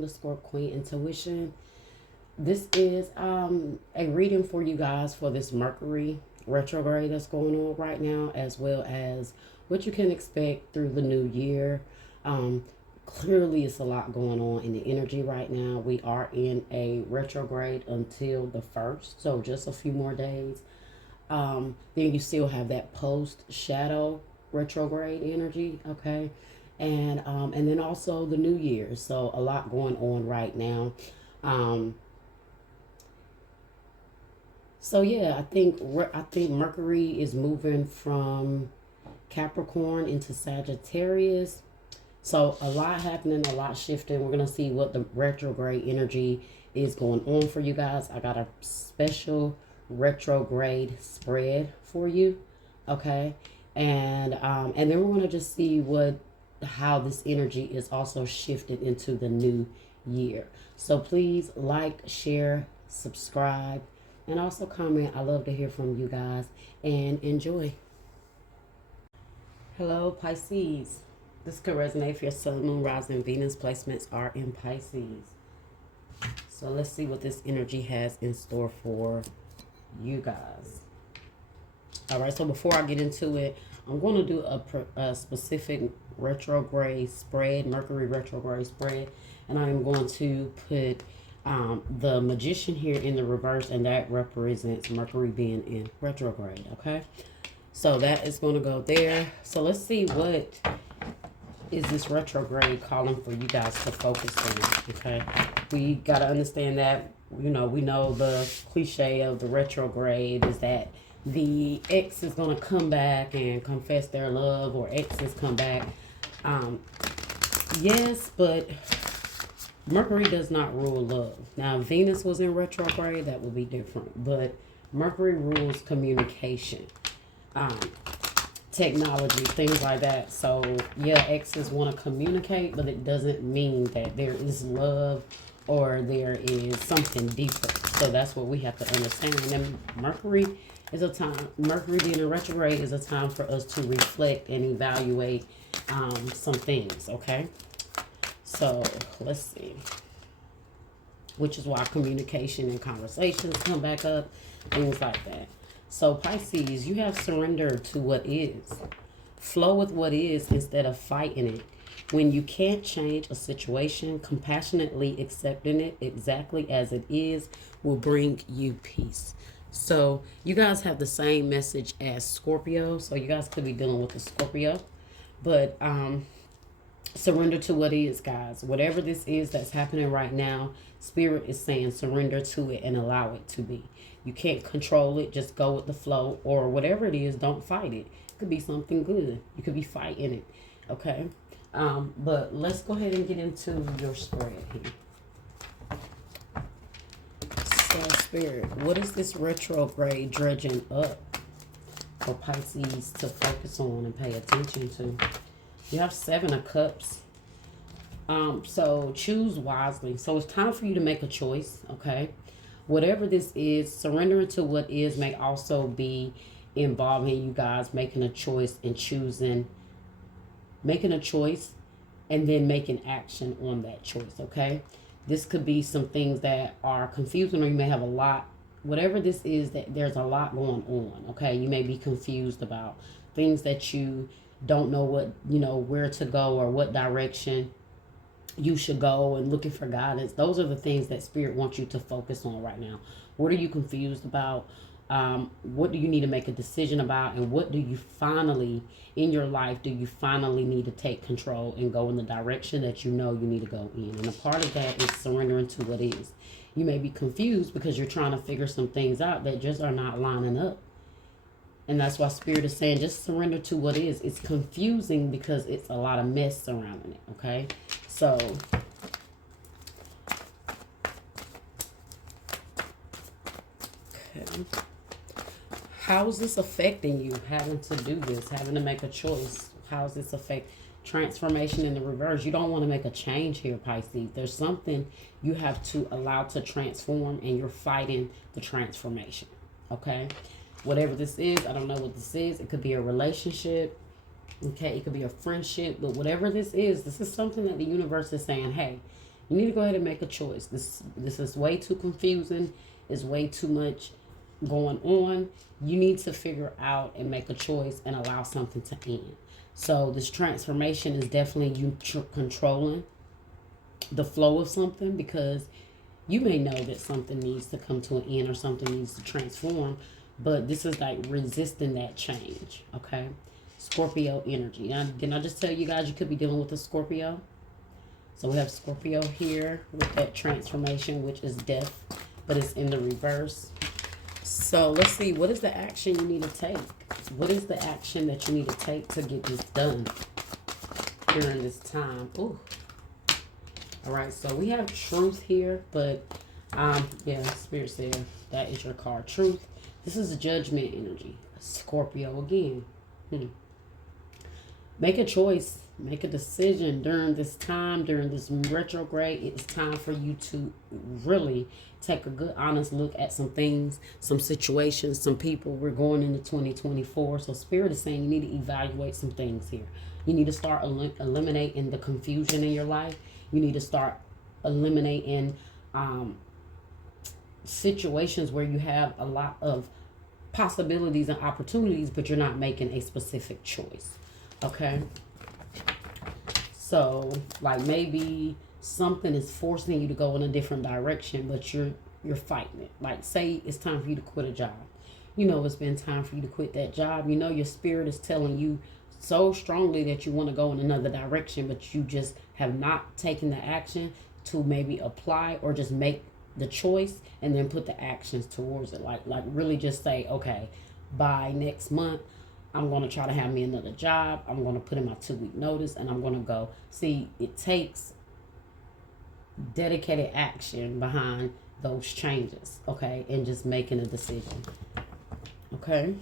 welcome to Scorp Queen Intuition. This is a reading for you guys for this Mercury retrograde that's going on right now, as well as what you can expect through the new year. Clearly, it's a lot going on in the energy right now. We are in a retrograde until the 1st, so just a few more days. Then you still have that post shadow retrograde energy, okay? And then also the new year. So a lot going on right now. So yeah, I think Mercury is moving from Capricorn into Sagittarius. So a lot happening, a lot shifting. We're gonna see what the retrograde energy is going on for you guys. I got a special retrograde spread for you, okay? And then we're gonna just see how this energy is also shifted into the new year. So please like, share, subscribe, and also comment. I love to hear from you guys, and enjoy. Hello, Pisces. This could resonate if your sun, moon, rising, Venus placements are in Pisces. So let's see what this energy has in store for you guys. All right, so before I get into it, I'm going to do a specific retrograde spread, Mercury retrograde spread, and I'm going to put the Magician here in the reverse, and that represents Mercury being in retrograde, okay? So that is going to go there. So let's see what is this retrograde calling for you guys to focus on, okay? We got to understand that, we know the cliche of the retrograde is that the ex is going to come back and confess their love, or exes come back. Yes, but Mercury does not rule love. Now, Venus was in retrograde, that would be different. But Mercury rules communication, technology, things like that. So, yeah, exes want to communicate, but it doesn't mean that there is love or there is something deeper. So that's what we have to understand. And Mercury being in retrograde is a time for us to reflect and evaluate some things, okay? So let's see. Which is why communication and conversations come back up, things like that. So Pisces, you have surrendered to what is. Flow with what is instead of fighting it. When you can't change a situation, compassionately accepting it exactly as it is will bring you peace. So you guys have the same message as Scorpio. So you guys could be dealing with the Scorpio. But surrender to what is, guys. Whatever this is that's happening right now, Spirit is saying surrender to it and allow it to be. You can't control it. Just go with the flow. Or whatever it is, don't fight it. It could be something good. You could be fighting it. Okay? But let's go ahead and get into your spread here. So, Spirit, what is this retrograde dredging up for Pisces to focus on and pay attention to? You have 7 of Cups. So choose wisely. So it's time for you to make a choice, okay? Whatever this is, surrendering to what is may also be involving you guys making a choice and making a choice and then making action on that choice, okay? This could be some things that are confusing, or you may have a lot. Whatever this is, that there's a lot going on, okay? You may be confused about things that you don't know where to go or what direction you should go, and looking for guidance. Those are the things that Spirit wants you to focus on right now. What are you confused about? What do you need to make a decision about? And what do you finally, in your life, do you finally need to take control and go in the direction that you know you need to go in? And a part of that is surrendering to what is. You may be confused because you're trying to figure some things out that just are not lining up. And that's why Spirit is saying just surrender to what is. It's confusing because it's a lot of mess surrounding it, okay? So, okay. How is this affecting you, having to do this, having to make a choice? How does this affect transformation in the reverse? You don't want to make a change here, Pisces. There's something you have to allow to transform, and you're fighting the transformation, okay? Whatever this is, I don't know what this is. It could be a relationship, okay? It could be a friendship, but whatever this is something that the universe is saying, hey, You need to go ahead and make a choice. This is way too confusing. It's way too much going on. You need to figure out and make a choice and allow something to end. So this transformation is definitely you controlling the flow of something, because you may know that something needs to come to an end or something needs to transform, but this is like resisting that change. Okay, Scorpio energy. Now, didn't I just tell you guys you could be dealing with a Scorpio? So we have Scorpio here with that transformation, which is death, but it's in the reverse. So let's see, what is the action you need to take? What is the action that you need to take to get this done during this time? Ooh. All right, so we have truth here, but yeah, Spirit said that is your card, truth. This is a judgment energy, Scorpio again. Make a choice, make a decision during this time, during this retrograde. It's time for you to really take a good, honest look at some things, some situations, some people. We're going into 2024, so Spirit is saying you need to evaluate some things here. You need to start eliminating the confusion in your life. You need to start eliminating situations where you have a lot of possibilities and opportunities, but you're not making a specific choice. Okay? So, like, maybe something is forcing you to go in a different direction, but you're fighting it. Like, say it's time for you to quit a job. You know it's been time for you to quit that job. You know your spirit is telling you so strongly that you want to go in another direction, but you just have not taken the action to maybe apply or just make the choice and then put the actions towards it. Like really just say, okay, by next month, I'm going to try to have me another job. I'm going to put in my 2-week notice and I'm going to go. See, it takes dedicated action behind those changes, okay, and just making a decision, okay?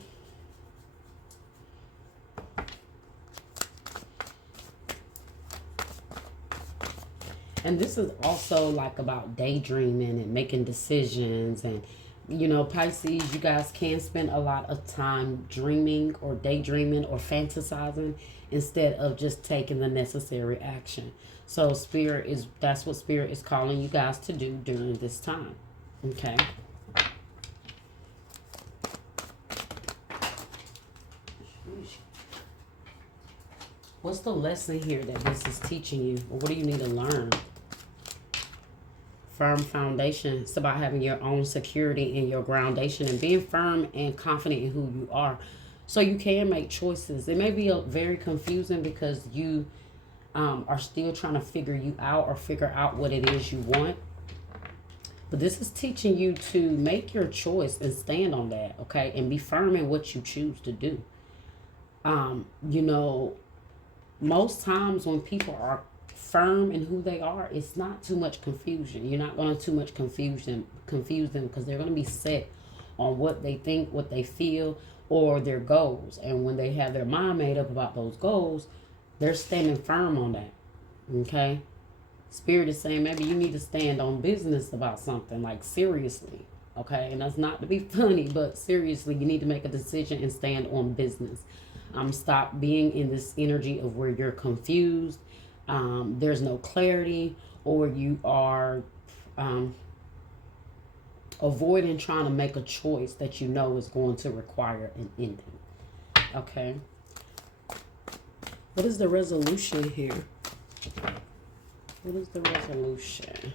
And this is also like about daydreaming and making decisions. And, you know, Pisces, you guys can spend a lot of time dreaming or daydreaming or fantasizing instead of just taking the necessary action. So that's what Spirit is calling you guys to do during this time. Okay. What's the lesson here that this is teaching you? Or what do you need to learn? Firm foundation. It's about having your own security in your groundation and being firm and confident in who you are. So you can make choices. It may be very confusing because you are still trying to figure you out or figure out what it is you want. But this is teaching you to make your choice and stand on that, okay? And be firm in what you choose to do. You know, most times when people are firm in who they are, it's not too much confusion. You're not going to too much confuse them because they're going to be set on what they think, what they feel, or their goals. And when they have their mind made up about those goals, they're standing firm on that. Okay? Spirit is saying maybe you need to stand on business about something, like seriously. Okay? And that's not to be funny, but seriously, you need to make a decision and stand on business. Stop being in this energy of where you're confused. There's no clarity, or you are avoiding trying to make a choice that you know is going to require an ending. Okay. What is the resolution here? What is the resolution?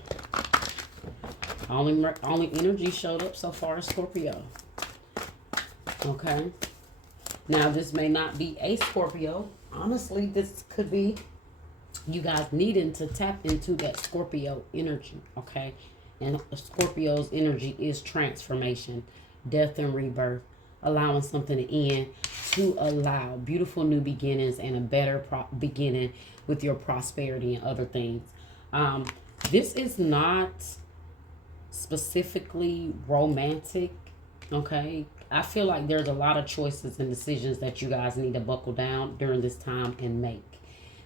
Only energy showed up so far is Scorpio. Okay. Now, this may not be a Scorpio. Honestly, this could be you guys needing to tap into that Scorpio energy, okay? And Scorpio's energy is transformation, death and rebirth, allowing something to end to allow beautiful new beginnings and a better beginning with your prosperity and other things. This is not specifically romantic, okay? I feel like there's a lot of choices and decisions that you guys need to buckle down during this time and make.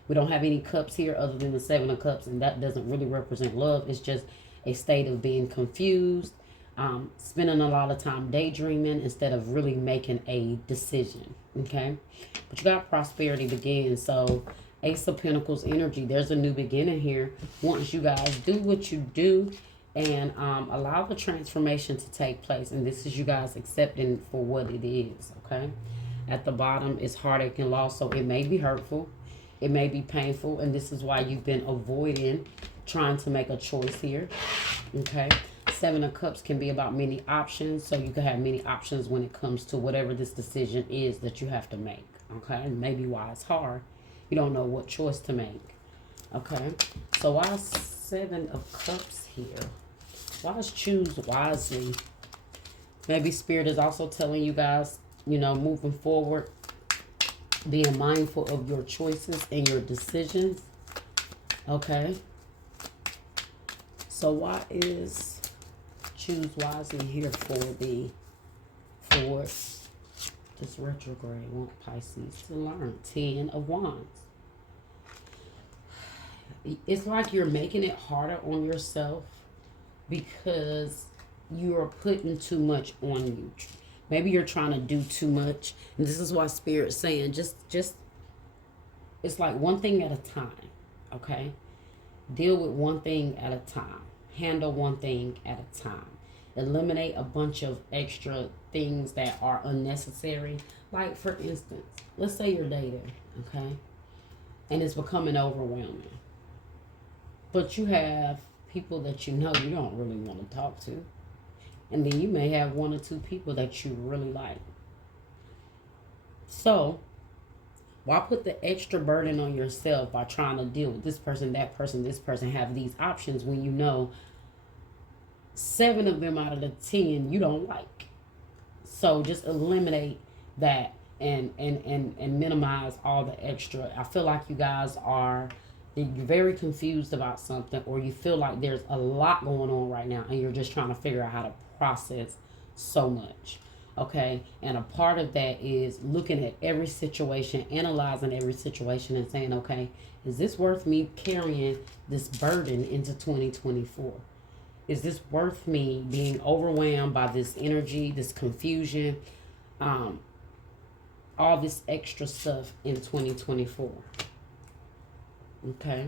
We don't have any cups here other than the 7 of Cups, and that doesn't really represent love. It's just a state of being confused, spending a lot of time daydreaming instead of really making a decision, okay? But you got prosperity begin, so Ace of Pentacles energy. There's a new beginning here. Once you guys do what you do and allow the transformation to take place. And this is you guys accepting for what it is, okay? At the bottom is heartache and loss. So it may be hurtful. It may be painful. And this is why you've been avoiding trying to make a choice here, okay? Seven of Cups can be about many options. So you can have many options when it comes to whatever this decision is that you have to make, okay? And maybe why it's hard. You don't know what choice to make, okay? So why Seven of Cups here? Why is choose wisely? Maybe Spirit is also telling you guys, you know, moving forward, being mindful of your choices and your decisions, okay? So why is choose wisely here for this retrograde? Want Pisces to learn. 10 of Wands. It's like you're making it harder on yourself because you are putting too much on you. Maybe you're trying to do too much. And this is why Spirit's saying just it's like one thing at a time, okay? Deal with one thing at a time. Handle one thing at a time. Eliminate a bunch of extra things that are unnecessary. Like, for instance, let's say you're dating, okay? And it's becoming overwhelming. But you have people that you know you don't really want to talk to. And then you may have one or two people that you really like. So, why put the extra burden on yourself by trying to deal with this person, that person, this person, have these options when you know 7 of them out of the 10 you don't like? So just eliminate that and minimize all the extra. I feel like you guys are, you're very confused about something, or you feel like there's a lot going on right now and you're just trying to figure out how to process so much, okay? And a part of that is looking at every situation, analyzing every situation and saying, okay, is this worth me carrying this burden into 2024? Is this worth me being overwhelmed by this energy, this confusion, all this extra stuff in 2024? Okay.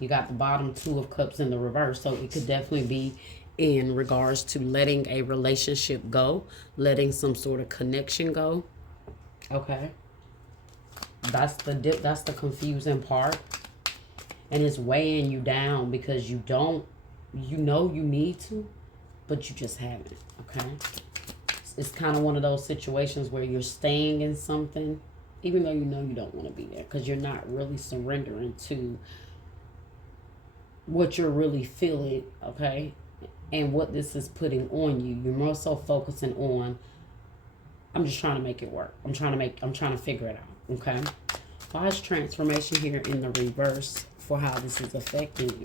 You got the bottom 2 of Cups in the reverse. So it could definitely be in regards to letting a relationship go, letting some sort of connection go. Okay. That's the confusing part. And it's weighing you down because you know you need to, but you just haven't, okay? It's kind of one of those situations where you're staying in something, even though you know you don't want to be there, because you're not really surrendering to what you're really feeling, okay? And what this is putting on you. You're more so focusing on, I'm just trying to make it work. I'm trying to figure it out, okay? Why is transformation here in the reverse for how this is affecting you?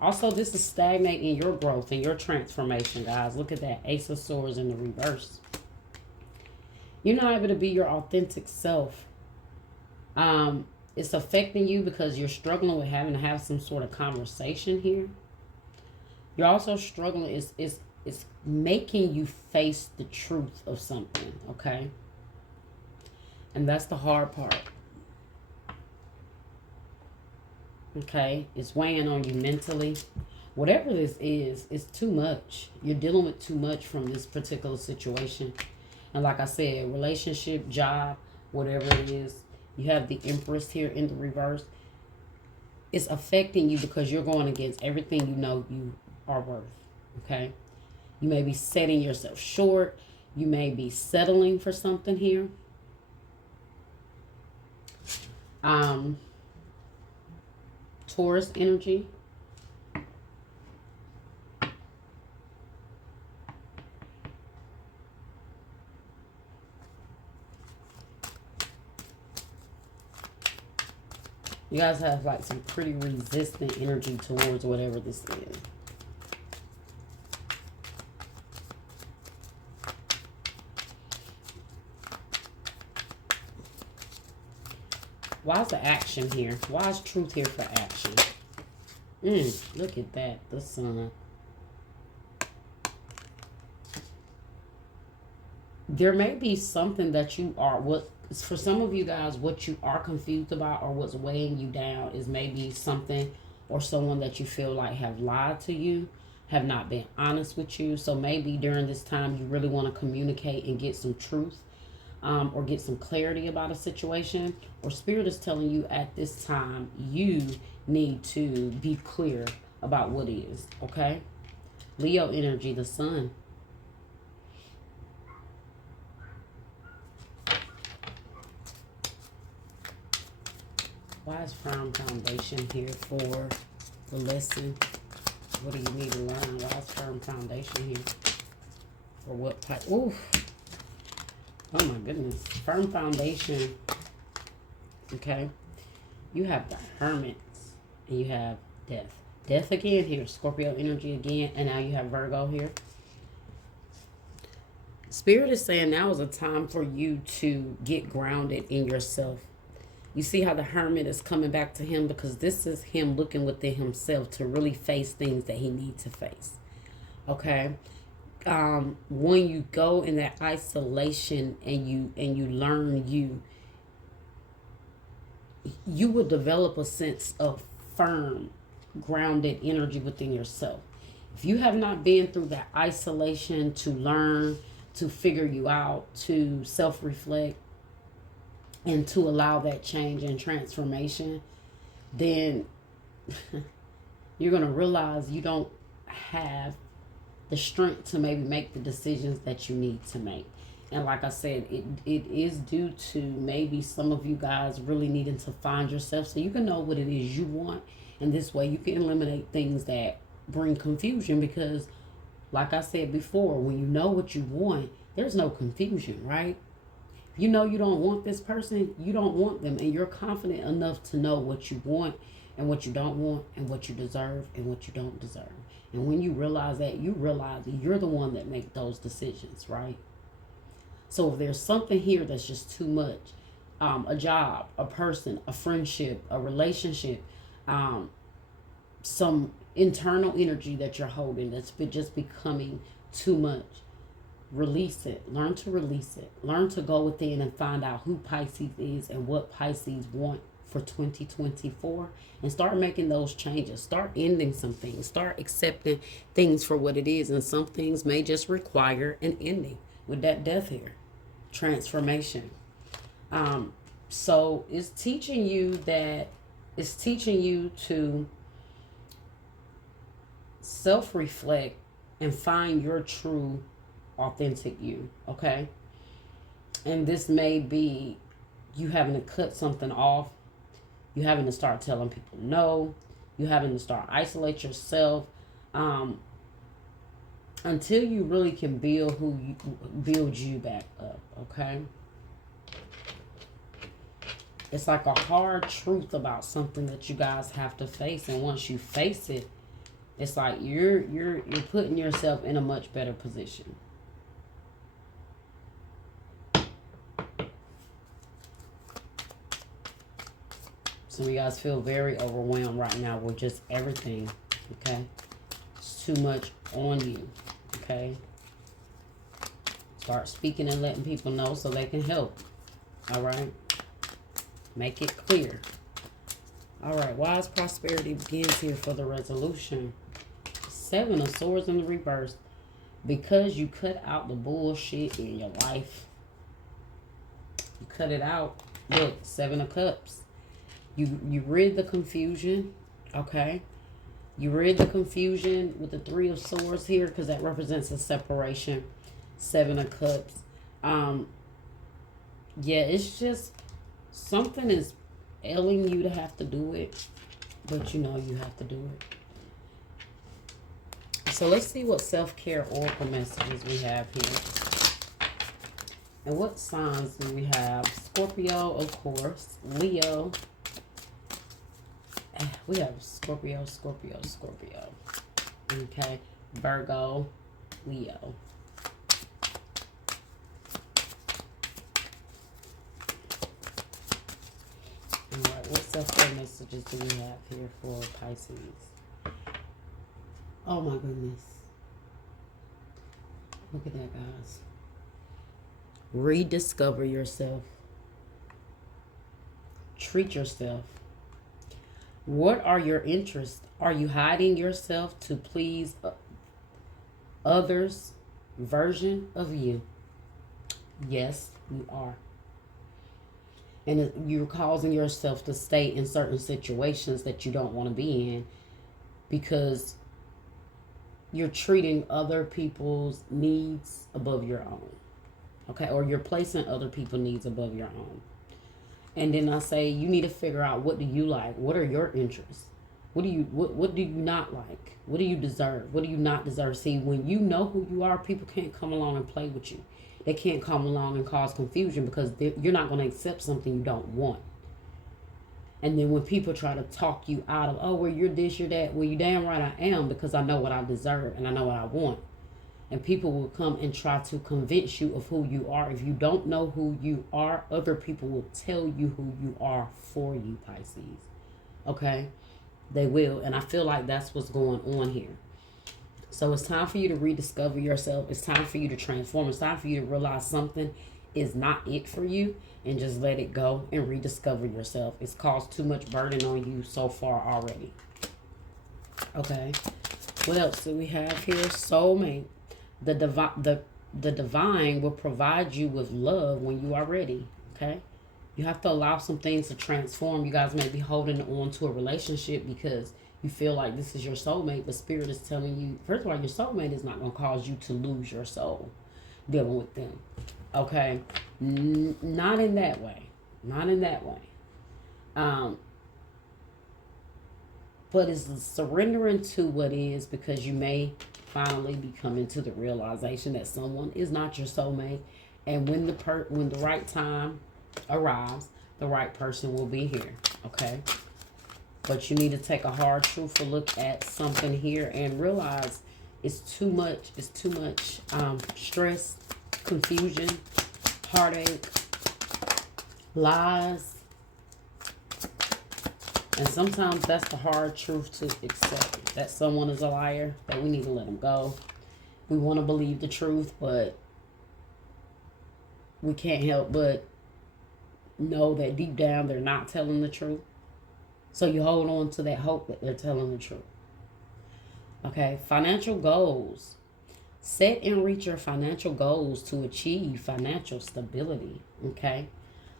Also, this is stagnating your growth and your transformation, guys. Look at that. Ace of Swords in the reverse. You're not able to be your authentic self. It's affecting you because you're struggling with having to have some sort of conversation here. You're also struggling. It's making you face the truth of something, okay? And that's the hard part. Okay, it's weighing on you mentally. Whatever this is, it's too much. You're dealing with too much from this particular situation. And like I said, relationship, job, whatever it is, you have the Empress here in the reverse. It's affecting you because you're going against everything you know you are worth. Okay, you may be setting yourself short. You may be settling for something here. Taurus energy. You guys have like some pretty resistant energy towards whatever this is. Why is the action here? Why is truth here for action? Look at that. The sun. There may be something that you are, what for some of you guys, what you are confused about or what's weighing you down is maybe something or someone that you feel like have lied to you, have not been honest with you. So maybe during this time, you really want to communicate and get some truth, or get some clarity about a situation. Or Spirit is telling you at this time, you need to be clear about what is, okay? Leo energy, the sun. Why is firm foundation here for the lesson? What do you need to learn? Why is firm foundation here? For what type? Oof. Oh my goodness. Firm foundation. Okay. You have the Hermits and you have death. Death again here. Scorpio energy again. And now you have Virgo here. Spirit is saying now is a time for you to get grounded in yourself. You see how the Hermit is coming back to him, because this is him looking within himself to really face things that he needs to face. Okay. When you go in that isolation and you learn you will develop a sense of firm, grounded energy within yourself. If you have not been through that isolation to learn, to figure you out, to self-reflect, and to allow that change and transformation, then you're going to realize you don't have the strength to maybe make the decisions that you need to make. And like I said, it is due to maybe some of you guys really needing to find yourself so you can know what it is you want. And this way you can eliminate things that bring confusion, because like I said before, when you know what you want, there's no confusion, right? You know you don't want this person, you don't want them, and you're confident enough to know what you want and what you don't want and what you deserve and what you don't deserve. And when you realize that, you realize that you're the one that makes those decisions, right? So if there's something here that's just too much, a job, a person, a friendship, a relationship, some internal energy that you're holding that's just becoming too much, release it. Learn to release it. Learn to go within and find out who Pisces is and what Pisces want for 2024, and start making those changes. Start ending some things. Start accepting things for what it is, and some things may just require an ending. With that death here, transformation. So it's teaching you to self-reflect and find your true authentic you, okay? And this may be you having to cut something off, you having to start telling people no, you having to start isolate yourself, until you really can build you back up, okay? It's like a hard truth about something that you guys have to face, and once you face it, it's like you're putting yourself in a much better position. Some of you guys feel very overwhelmed right now with just everything, okay? It's too much on you, okay? Start speaking and letting people know so they can help, all right? Make it clear. All right, wise prosperity begins here for the resolution. 7 of Swords in the reverse. Because you cut out the bullshit in your life. You cut it out. Look, 7 of Cups. You rid the confusion, okay? You rid the confusion with the 3 of Swords here, because that represents a separation. 7 of Cups. Yeah, it's just something is ailing you to have to do it, but you know you have to do it. So let's see what self-care oracle messages we have here. And what signs do we have? Scorpio, of course. Leo. We have Scorpio. Okay. Virgo, Leo. Alright, what self-care messages do we have here for Pisces? Oh my goodness. Look at that, guys. Rediscover yourself. treat yourself. What are your interests? Are you hiding yourself to please others' version of you? Yes, you are. And you're causing yourself to stay in certain situations that you don't want to be in because you're treating other people's needs above your own. Okay, or you're placing other people's needs above your own. And then I say you need to figure out, what do you like? What are your interests? What do you not like? What do you deserve? What do you not deserve? See, when you know who you are, people can't come along and play with you. They can't come along and cause confusion because you're not going to accept something you don't want. And then when people try to talk you out of, oh, well, you're this, you're that, well, you damn right I am, because I know what I deserve and I know what I want. And people will come and try to convince you of who you are. If you don't know who you are, other people will tell you who you are for you, Pisces. Okay? They will. And I feel like that's what's going on here. So it's time for you to rediscover yourself. It's time for you to transform. It's time for you to realize something is not it for you and just let it go and rediscover yourself. It's caused too much burden on you so far already. Okay. What else do we have here? Soulmate. The divine will provide you with love when you are ready. Okay. You have to allow some things to transform. You guys may be holding on to a relationship because you feel like this is your soulmate, but Spirit is telling you, first of all, your soulmate is not going to cause you to lose your soul dealing with them. Okay? Not in that way. Not in that way. But it's surrendering to what is, because you may finally be coming to the realization that someone is not your soulmate. And when the right time arrives, the right person will be here. Okay? But you need to take a hard, truthful look at something here and realize it's too much. It's too much stress, confusion, heartache, lies. And sometimes that's the hard truth to accept, that someone is a liar, that we need to let them go. We want to believe the truth, but we can't help but know that deep down they're not telling the truth. So you hold on to that hope that they're telling the truth. Okay, financial goals. Set and reach your financial goals to achieve financial stability. Okay,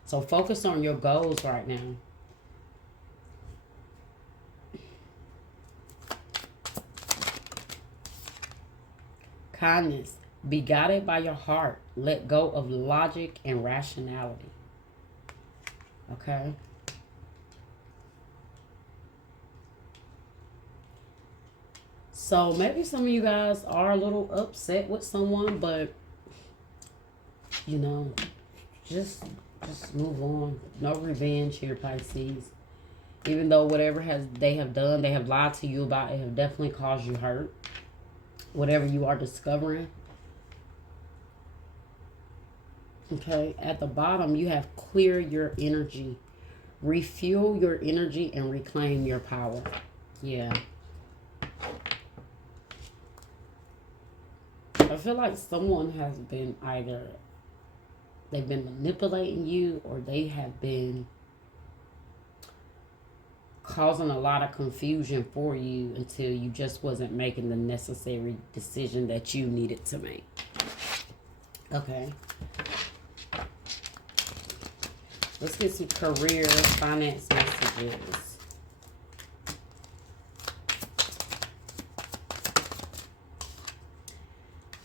so focus on your goals right now. Kindness. Be guided by your heart. Let go of logic and rationality. Okay. So maybe some of you guys are a little upset with someone, but you know, just move on. No revenge here, Pisces. Even though whatever they have done, they have lied to you about, it have definitely caused you hurt. Whatever you are discovering. Okay, at the bottom you have clear your energy. Refuel your energy and reclaim your power. Yeah. I feel like someone has been either they've been manipulating you, or they have been causing a lot of confusion for you until you just wasn't making the necessary decision that you needed to make. Okay. Let's get some career, finance messages.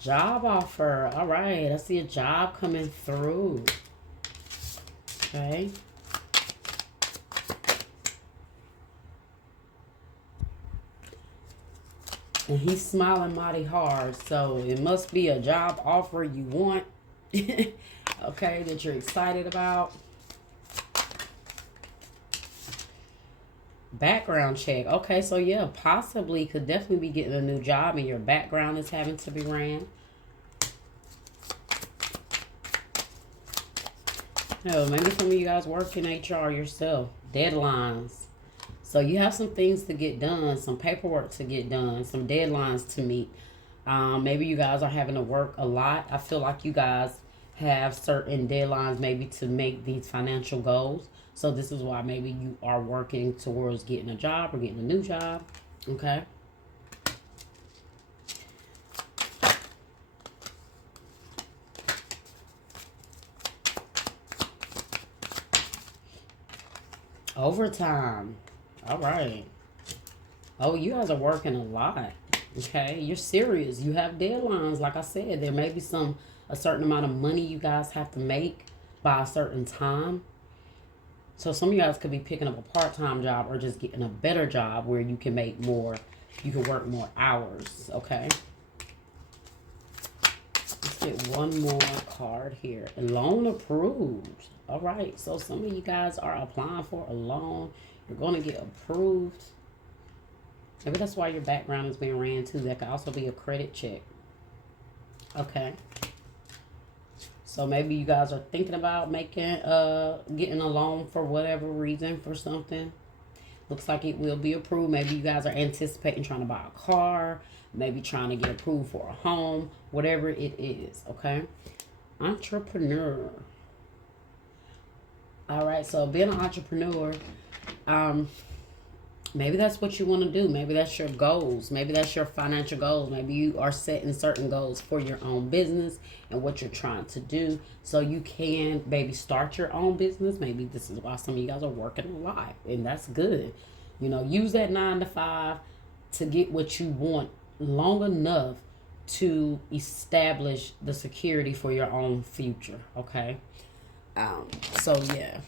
Job offer. All right. I see a job coming through. Okay. And he's smiling mighty hard. So it must be a job offer you want. Okay. That you're excited about. Background check. Okay, so yeah, possibly could definitely be getting a new job and your background is having to be ran. No, maybe some of you guys work in HR yourself. Deadlines. So you have some things to get done, some paperwork to get done, some deadlines to meet. Maybe you guys are having to work a lot. I feel like you guys have certain deadlines maybe to make these financial goals. So this is why maybe you are working towards getting a job or getting a new job. Okay. Overtime. All right. Oh, you guys are working a lot. Okay. You're serious. You have deadlines. Like I said, there may be a certain amount of money you guys have to make by a certain time. So some of you guys could be picking up a part-time job or just getting a better job where you can make more, you can work more hours. Okay. Let's get one more card here. Loan approved. All right. So some of you guys are applying for a loan. You're going to get approved. Maybe that's why your background is being ran too. That could also be a credit check. Okay. So maybe you guys are thinking about getting a loan for whatever reason for something. Looks like it will be approved. Maybe you guys are anticipating trying to buy a car, maybe trying to get approved for a home, whatever it is. Okay. Entrepreneur. All right. So being an entrepreneur, maybe that's what you want to do. Maybe that's your goals. Maybe that's your financial goals. Maybe you are setting certain goals for your own business and what you're trying to do. So you can maybe start your own business. Maybe this is why some of you guys are working a lot. And that's good. You know, use that 9 to 5 to get what you want long enough to establish the security for your own future. Okay. So yeah.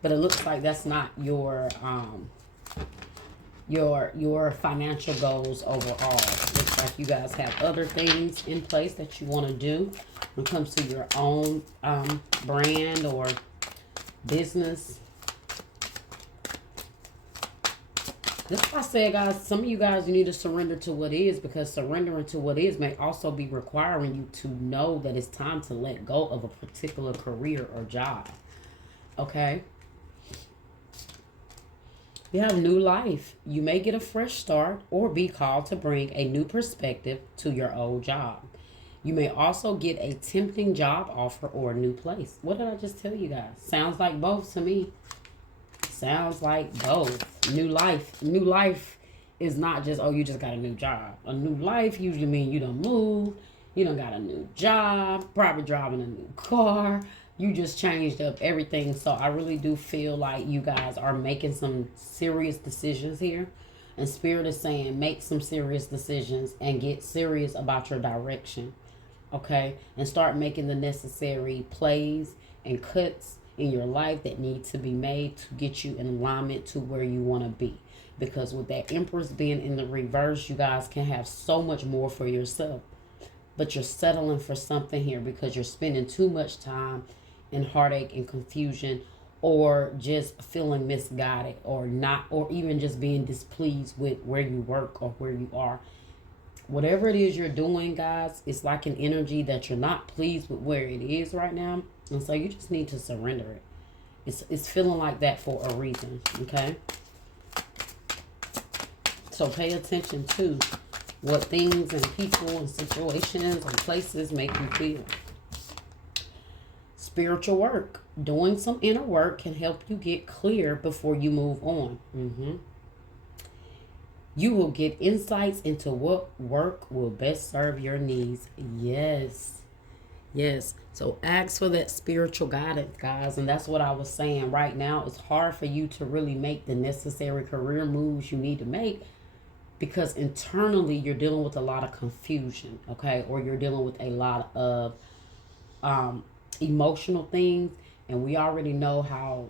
But it looks like that's not your financial goals overall. Looks like you guys have other things in place that you want to do when it comes to your own brand or business. This is why I say, guys, some of you guys, you need to surrender to what is, because surrendering to what is may also be requiring you to know that it's time to let go of a particular career or job. Okay? You have new life. You may get a fresh start or be called to bring a new perspective to your old job. You may also get a tempting job offer or a new place. What did I just tell you guys? Sounds like both to me. Sounds like both. New life. New life is not just, oh, you just got a new job. A new life usually means you done moved. You done got a new job. Probably driving a new car. You just changed up everything. So I really do feel like you guys are making some serious decisions here. And Spirit is saying make some serious decisions and get serious about your direction. Okay? And start making the necessary plays and cuts in your life that need to be made to get you in alignment to where you want to be. Because with that Empress being in the reverse, you guys can have so much more for yourself. But you're settling for something here because you're spending too much time in heartache and confusion, or just feeling misguided, or not, or even just being displeased with where you work or where you are. Whatever it is you're doing, guys, it's like an energy that you're not pleased with where it is right now. And so you just need to surrender it. It's feeling like that for a reason, okay? So pay attention to what things and people and situations and places make you feel. Spiritual work. Doing some inner work can help you get clear before you move on. You will get insights into what work will best serve your needs. Yes. Yes. So ask for that spiritual guidance, guys. And that's what I was saying. Right now, it's hard for you to really make the necessary career moves you need to make because internally you're dealing with a lot of confusion, okay? Or you're dealing with a lot of emotional things, and we already know how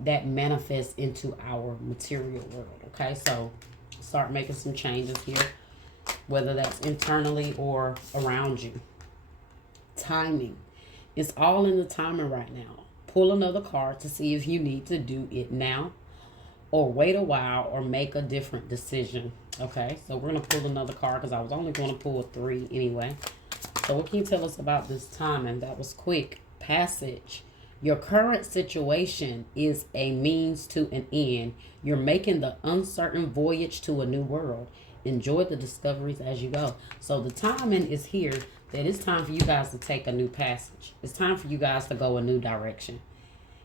that manifests into our material world. Okay, so start making some changes here, whether that's internally or around you. Timing. It's all in the timing right now. Pull another card to see if you need to do it now or wait a while or make a different decision. Okay, so we're going to pull another card because I was only going to pull 3 anyway. So what can you tell us about this timing? That was quick. Passage. Your current situation is a means to an end. You're making the uncertain voyage to a new world. Enjoy the discoveries as you go. So the timing is here that it's time for you guys to take a new passage. It's time for you guys to go a new direction.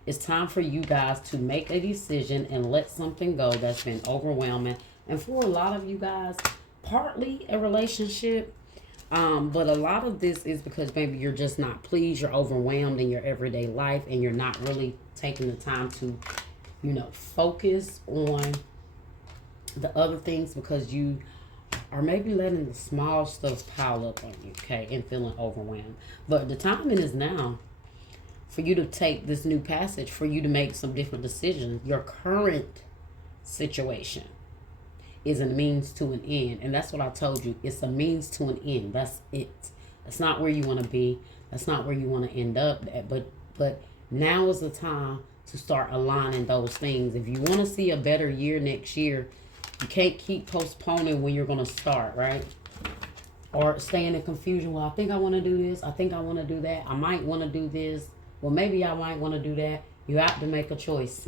It's time for you guys to make a decision and let something go that's been overwhelming. And for a lot of you guys, partly a relationship, but a lot of this is because maybe you're just not pleased, you're overwhelmed in your everyday life, and you're not really taking the time to, focus on the other things because you are maybe letting the small stuff pile up on you, okay, and feeling overwhelmed. But the timing is now for you to take this new passage, for you to make some different decisions. Your current situation is a means to an end. And that's what I told you. It's a means to an end. That's it. That's not where you want to be. That's not where you want to end up at. But now is the time to start aligning those things. If you want to see a better year next year, you can't keep postponing when you're going to start, right? Or staying in confusion. Well, I think I want to do this. I think I want to do that. I might want to do this. Well, maybe I might want to do that. You have to make a choice.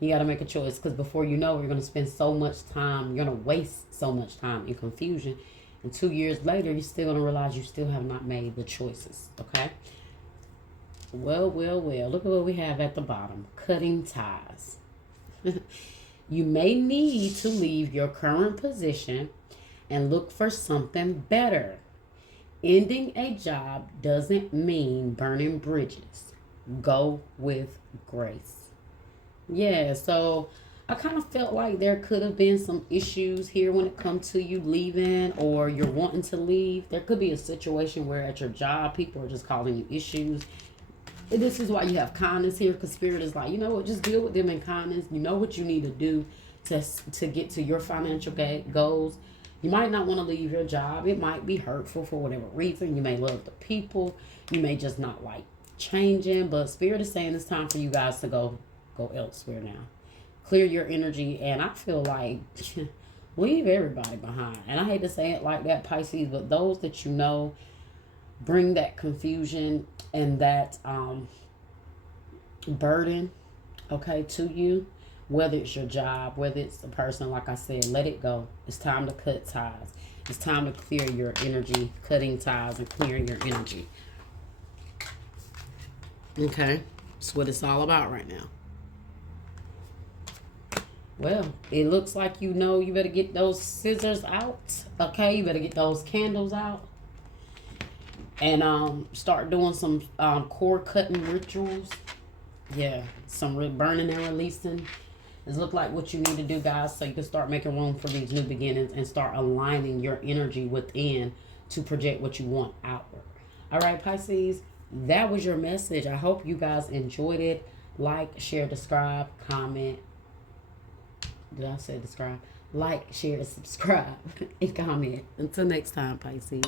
You got to make a choice because before you know, you're going to spend so much time. You're going to waste so much time in confusion. And 2 years later, you're still going to realize you still have not made the choices. Okay? Well. Look at what we have at the bottom. Cutting ties. You may need to leave your current position and look for something better. Ending a job doesn't mean burning bridges. Go with grace. Yeah, so I kind of felt like there could have been some issues here when it comes to you leaving or you're wanting to leave. There could be a situation where at your job, people are just calling you issues. This is why you have kindness here, because Spirit is like, you know what, just deal with them in kindness. You know what you need to do to get to your financial goals. You might not want to leave your job. It might be hurtful for whatever reason. You may love the people. You may just not like changing. But Spirit is saying it's time for you guys to go elsewhere now. Clear your energy. And I feel like leave everybody behind. And I hate to say it like that, Pisces, but those that you know bring that confusion and that burden, okay, to you. Whether it's your job, whether it's a person, like I said, let it go. It's time to cut ties. It's time to clear your energy, cutting ties and clearing your energy. Okay? That's what it's all about right now. Well, it looks like you better get those scissors out. Okay? You better get those candles out. And start doing some cord cutting rituals. Yeah, some burning and releasing. This look like what you need to do, guys, so you can start making room for these new beginnings and start aligning your energy within to project what you want outward. All right, Pisces, that was your message. I hope you guys enjoyed it. Like, share, subscribe, comment. Did I say subscribe? Like, share, subscribe, and comment. Until next time, Pisces.